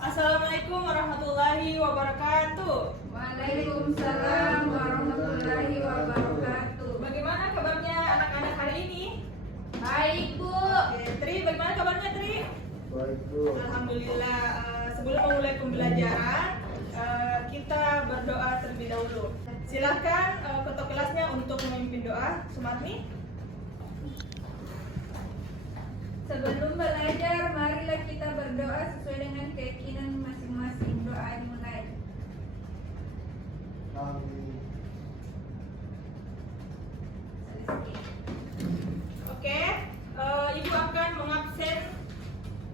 Assalamualaikum warahmatullahi wabarakatuh. Waalaikumsalam warahmatullahi wabarakatuh. Bagaimana kabarnya anak-anak hari ini? Baik, Bu. Oke, Tri, bagaimana kabarnya Tri? Baik, Bu. Alhamdulillah. Sebelum memulai pembelajaran, kita berdoa terlebih dahulu. Silahkan ketua kelasnya untuk memimpin doa. Sumarni. Sebelum belajar, marilah kita berdoa sesuai dengan keyakinan masing-masing. Doa dimulai. Amin. Oke, Ibu akan mengabsen.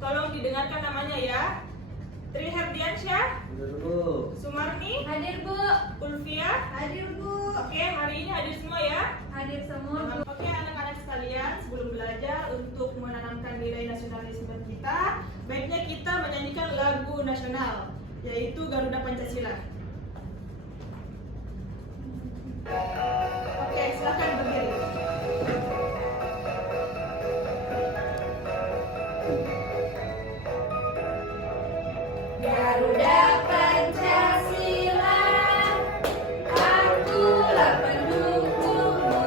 Tolong didengarkan namanya ya. Tri Herdiansyah, Udah dulu. Sumarni, Hadir, Bu. Ulfia. Hadir, Bu. Oke, hari ini hadir semua ya. Hadir semua, Bu. Oke anak-anak sekalian, sebelum belajar untuk menanamkan nilai nasionalisme kita, baiknya kita menyanyikan lagu nasional, yaitu Garuda Pancasila. Oke, silakan berdiri. Garuda Pancasila, akulah pendukungmu.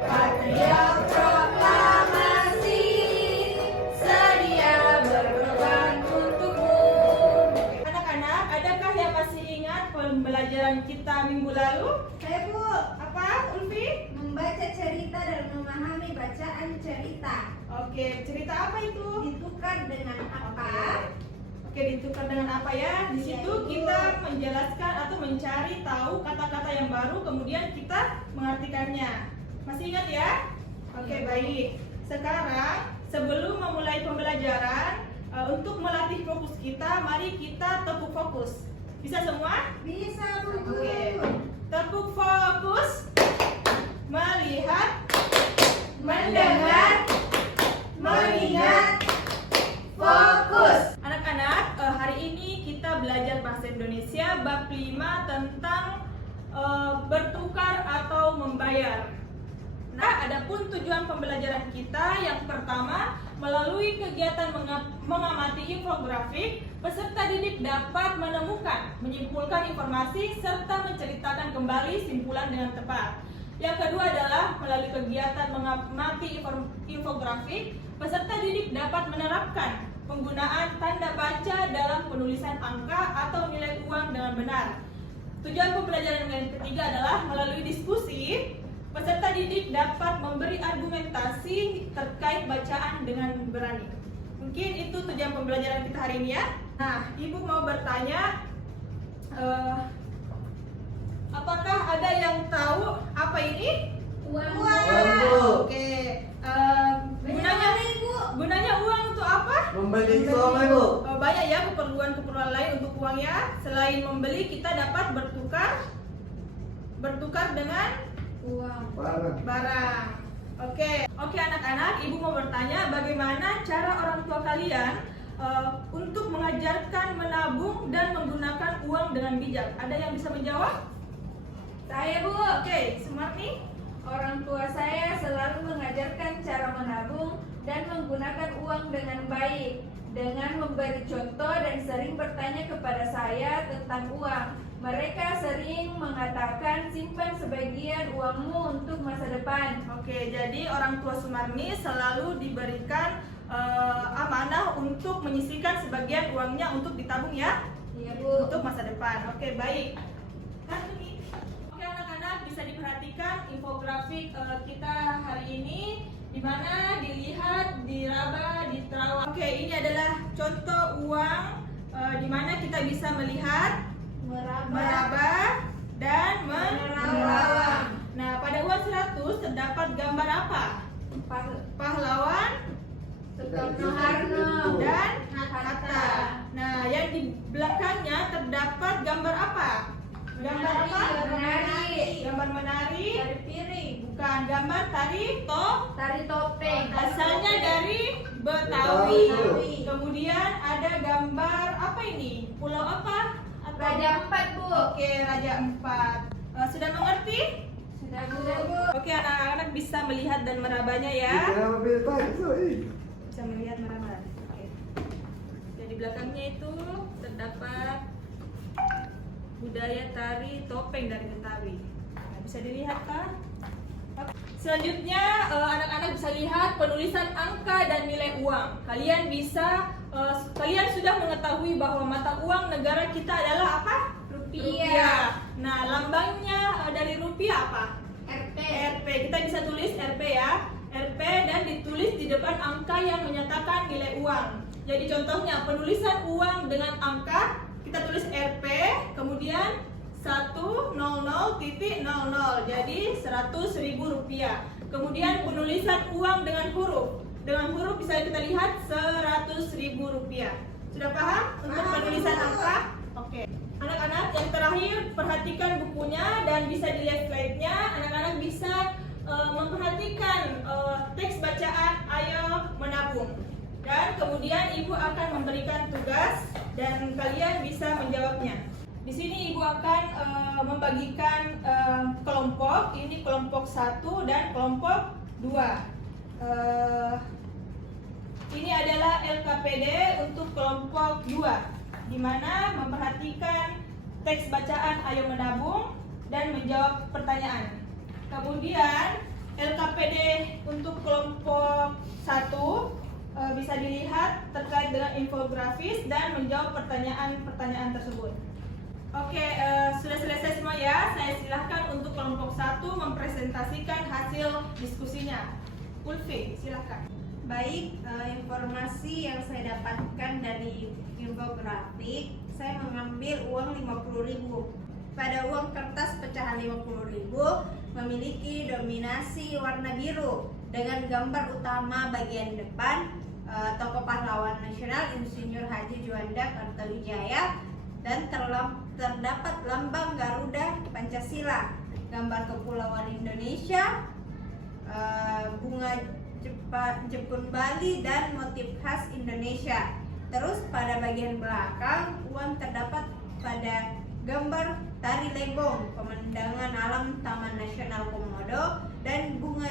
Patriot proklamasi, sedia berkorban untukmu. Anak-anak, adakah yang masih ingat pembelajaran kita minggu lalu? Saya, Bu, Apa, Ulfi? membaca cerita dan memahami bacaan cerita. Oke, cerita apa itu? Ditukar dengan apa? Oke, ditukar dengan apa ya? Di situ kita menjelaskan atau mencari tahu kata-kata yang baru, kemudian kita mengartikannya. Masih ingat ya? Oke, baik. Sekarang sebelum memulai pembelajaran, untuk melatih fokus kita, mari kita tepuk fokus. Bisa semua? Bisa, Bu. Oke. Tepuk fokus. Melihat, Mendengar, mengingat, fokus. Anak-anak, hari ini kita belajar bahasa Indonesia bab 5 tentang bertukar atau membayar. Nah, adapun tujuan pembelajaran kita yang pertama, melalui kegiatan mengamati infografik, peserta didik dapat menemukan, menyimpulkan informasi serta menceritakan kembali simpulan dengan tepat. Yang kedua adalah melalui kegiatan mengamati infografik, peserta didik dapat menerapkan penggunaan tanda baca dalam penulisan angka atau nilai uang dengan benar. Tujuan pembelajaran yang ketiga adalah melalui diskusi, peserta didik dapat memberi argumentasi terkait bacaan dengan berani. Mungkin itu tujuan pembelajaran kita hari ini ya. Nah, Ibu mau bertanya, apakah ada yang tahu apa ini? Uang. Bu. Oke, Gunanya, Bu. gunanya uang untuk apa? Membeli suami, Bu. Banyak ya keperluan-keperluan lain untuk uang ya. Selain membeli, kita dapat bertukar dengan Uang. barang. Oke anak-anak, Ibu mau bertanya bagaimana cara orang tua kalian untuk mengajarkan menabung dan menggunakan uang dengan bijak. Ada yang bisa menjawab? Saya, Bu. Oke, Sumarni. Orang tua saya selalu mengajarkan cara menabung dan menggunakan uang dengan baik, dengan memberi contoh dan sering bertanya kepada saya tentang uang. Mereka sering mengatakan simpan sebagian uangmu untuk masa depan. Oke, jadi orang tua Sumarni selalu diberikan amanah untuk menyisihkan sebagian uangnya untuk ditabung ya, Iya, Bu. untuk masa depan. Oke, baik. Oke anak-anak, bisa diperhatikan infografik kita hari ini, di mana dilihat, diraba, diterawang. Oke, ini adalah contoh uang di mana kita bisa melihat, meraba, dan menerawang. Nah, pada uang 100 terdapat gambar apa? Pahlawan Soekarno-Hatta dan Hatta. Nah, yang di belakangnya terdapat gambar apa? Gambar apa? Menari. Gambar menari. Tari piring. Bukan, gambar tari Tari topeng. asalnya dari Betawi. Betawi. Kemudian ada gambar apa ini? Pulau apa? Raja Empat, Bu. Oke, Raja Empat. Sudah mengerti? Sudah, Bu. Oke, anak-anak bisa melihat dan merabanya ya. Kenapa beda, sorry. Bisa melihat meraba. Oke. di belakangnya itu terdapat budaya tari topeng dari Betawi. Nah, bisa dilihat kan? Selanjutnya anak-anak bisa lihat penulisan angka dan nilai uang. Kalian sudah mengetahui bahwa mata uang negara kita adalah apa? Rupiah. Nah, lambangnya dari rupiah apa? RP. RP. Kita bisa tulis RP ya. RP dan ditulis di depan angka yang menyatakan nilai uang. Jadi contohnya penulisan uang dengan angka, kita tulis RP, kemudian 100.00, jadi 100.000 rupiah. Kemudian penulisan uang dengan huruf bisa kita lihat 100.000 rupiah. Sudah paham untuk penulisan angka? Oke. Anak-anak yang terakhir perhatikan bukunya dan bisa dilihat slide-nya. Anak-anak bisa memperhatikan teks bacaan Ayo Menabung. Dan kemudian ibu akan memberikan tugas dan kalian bisa menjawabnya. Di sini ibu akan membagikan kelompok. Ini kelompok 1 dan kelompok 2. Ini adalah LKPD untuk kelompok 2, di mana memperhatikan teks bacaan Ayo Menabung dan menjawab pertanyaan. Kemudian LKPD untuk kelompok 1 bisa dilihat terkait dengan infografis dan menjawab pertanyaan-pertanyaan tersebut. Oke, sudah selesai semua ya. Saya silahkan untuk kelompok 1 mempresentasikan hasil diskusinya. Ulfi, silahkan. Baik, informasi yang saya dapatkan dari infografik, saya mengambil uang 50.000. Pada uang kertas pecahan 50.000 memiliki dominasi warna biru dengan gambar utama bagian depan tokoh pahlawan nasional Insinyur Haji Juanda Kartawijaya dan terdapat lambang Garuda Pancasila, gambar Kepulauan Indonesia, bunga Jepun Bali dan motif khas Indonesia. Terus pada bagian belakang uang terdapat pada gambar tari legong, pemandangan alam Taman Nasional Komodo dan bunga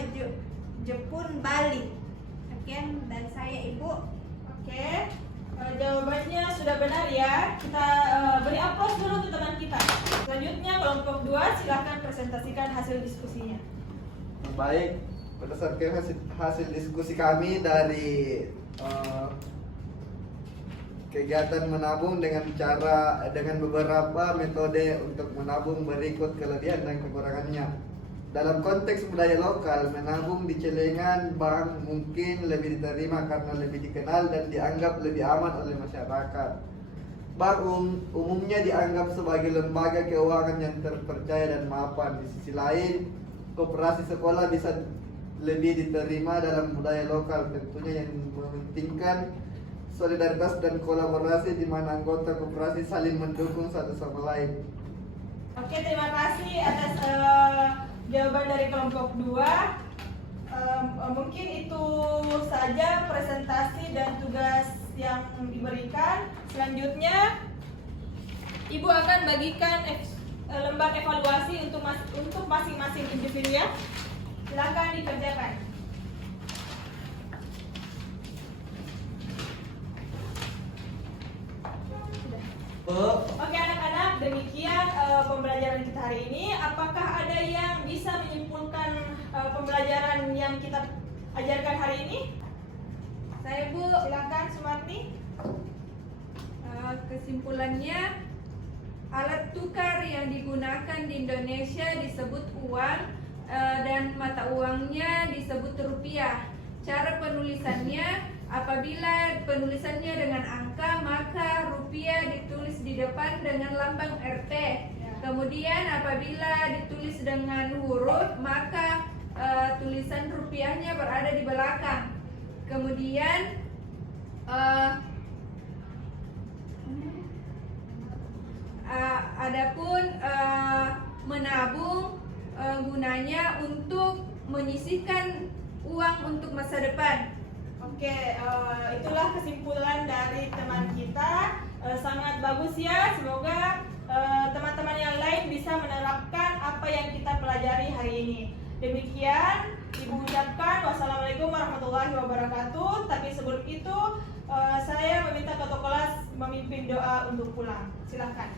Jepun Bali. Sekian dan saya Ibu. Oke, jawabannya sudah benar ya. Kita beri aplaus dulu untuk teman kita. Selanjutnya kelompok 2, silahkan presentasikan hasil diskusinya. Baik, berdasarkan hasil diskusi kami dari kegiatan menabung dengan beberapa metode untuk menabung berikut kelebihan dan kekurangannya. Dalam konteks budaya lokal, menabung di celengan bank mungkin lebih diterima karena lebih dikenal dan dianggap lebih aman oleh masyarakat. Bank umumnya dianggap sebagai lembaga keuangan yang terpercaya dan mapan. Di sisi lain, koperasi sekolah bisa lebih diterima dalam budaya lokal, tentunya yang mementingkan solidaritas dan kolaborasi di mana anggota koperasi saling mendukung satu sama lain. Oke, terima kasih atas jawaban dari kelompok 2. Mungkin itu saja presentasi dan tugas yang diberikan. Selanjutnya, Ibu akan bagikan lembar evaluasi untuk masing-masing individu ya. Silakan dikerjakan. Oke anak-anak, demikian pembelajaran kita hari ini. Apakah ada yang bisa menyimpulkan pembelajaran yang kita ajarkan hari ini? Saya Bu. Silakan Sumarni. Kesimpulannya, alat tukar yang digunakan di Indonesia disebut uang dan mata uangnya disebut rupiah. Cara penulisannya, apabila penulisannya dengan angka, maka rupiah ditulis di depan dengan lambang RT. Kemudian apabila ditulis dengan huruf, maka tulisan rupiahnya berada di belakang. Kemudian adapun menabung gunanya untuk menyisihkan uang untuk masa depan. Oke, itulah kesimpulan dari teman kita. Sangat bagus ya. Semoga teman-teman yang lain bisa menerapkan apa yang kita pelajari hari ini. Demikian Ibu ucapkan wassalamualaikum warahmatullahi wabarakatuh. Tapi sebelum itu saya meminta ketua kelas memimpin doa untuk pulang. Silakan.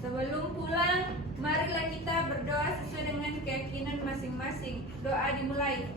Sebelum pulang, marilah kita berdoa sesuai dengan keyakinan masing-masing. Doa dimulai.